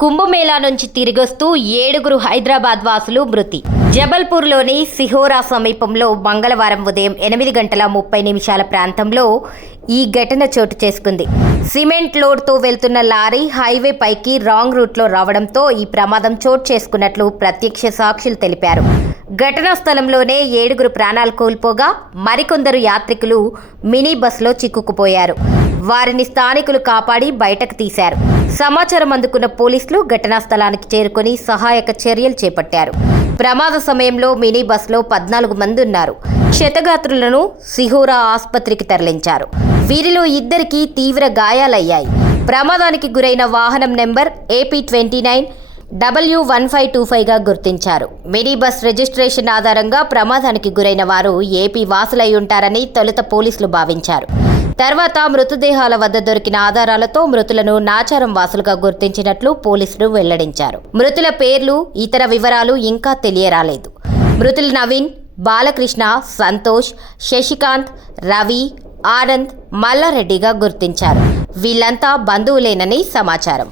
కుంభమేళా నుంచి తిరిగొస్తూ 7 హైదరాబాద్ వాసులు మృతి. జబల్పూర్లోని సిహోరా సమీపంలో మంగళవారం ఉదయం 8:30 ప్రాంతంలో ఈ ఘటన చోటు చేసుకుంది. సిమెంట్ లోడ్తో వెళ్తున్న లారీ హైవే పైకి రాంగ్ రూట్లో రావడంతో ఈ ప్రమాదం చోటు చేసుకున్నట్లు ప్రత్యక్ష సాక్షులు తెలిపారు. ఘటనా స్థలంలోనే 7 ప్రాణాలు కోల్పోగా మరికొందరు యాత్రికులు మినీ బస్సులో చిక్కుకుపోయారు. వారిని స్థానికులు కాపాడి బయటకు తీశారు. సమాచారం అందుకున్న పోలీసులు ఘటనా స్థలానికి చేరుకుని సహాయక చర్యలు చేపట్టారు. ప్రమాద సమయంలో మినీ బస్సులో 14 మంది ఉన్నారు. క్షతగాత్రులను సిహోరా ఆసుపత్రికి తరలించారు. వీరిలో 2 తీవ్ర గాయాలయ్యాయి. ప్రమాదానికి గురైన వాహనం నెంబర్ AP29 W1525గా గుర్తించారు. మినీ బస్ రిజిస్ట్రేషన్ ఆధారంగా ప్రమాదానికి గురైన వారు ఏపీ వాసులై ఉంటారని తొలుత పోలీసులు భావించారు. తర్వాత మృతదేహాల వద్ద దొరికిన ఆధారాలతో మృతులను నాచారం వాసులుగా గుర్తించినట్లు పోలీసులు వెల్లడించారు. మృతుల పేర్లు, ఇతర వివరాలు ఇంకా తెలియరాలేదు. మృతులు నవీన్, బాలకృష్ణ, సంతోష్, శశికాంత్, రవి, ఆనంద్, మల్లారెడ్డిగా గుర్తించారు. వీళ్లంతా బంధువులేనని సమాచారం.